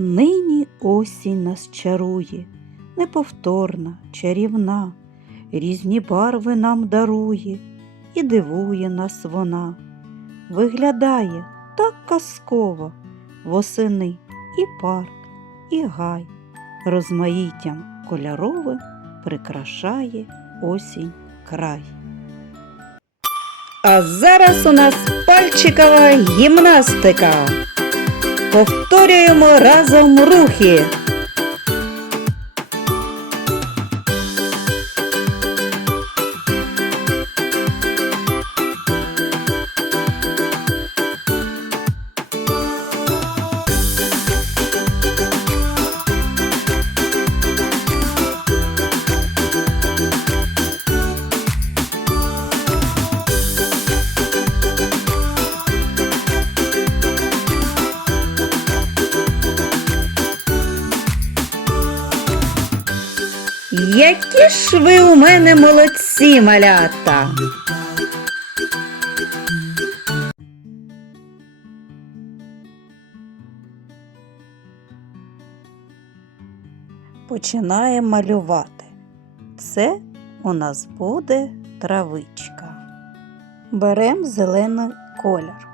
Нині осінь нас чарує, неповторна, чарівна, різні барви нам дарує і дивує нас вона. Виглядає так казково восени і парк, і гай, розмаїттям кольоровим прикрашає осінь край. А зараз у нас пальчикова гімнастика. Повторюємо разом рухи. Які ж ви у мене молодці, малята! Починаємо малювати. Це у нас буде травичка. Беремо зелений колір.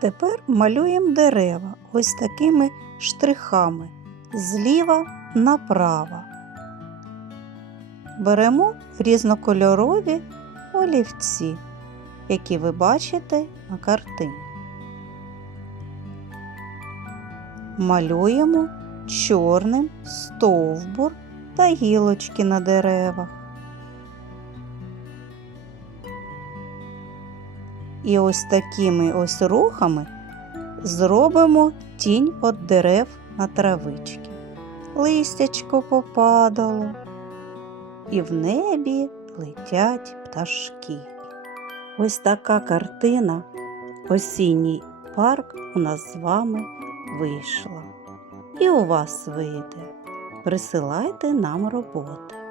Тепер малюємо дерева ось такими штрихами зліва направо. Беремо різнокольорові олівці, які ви бачите на картині. Малюємо чорним стовбур та гілочки на деревах. І ось такими ось рухами зробимо тінь від дерев на травички. Листячко попадало і в небі летять пташки. Ось така картина осінній парк у нас з вами вийшла. І у вас вийде. Присилайте нам роботи.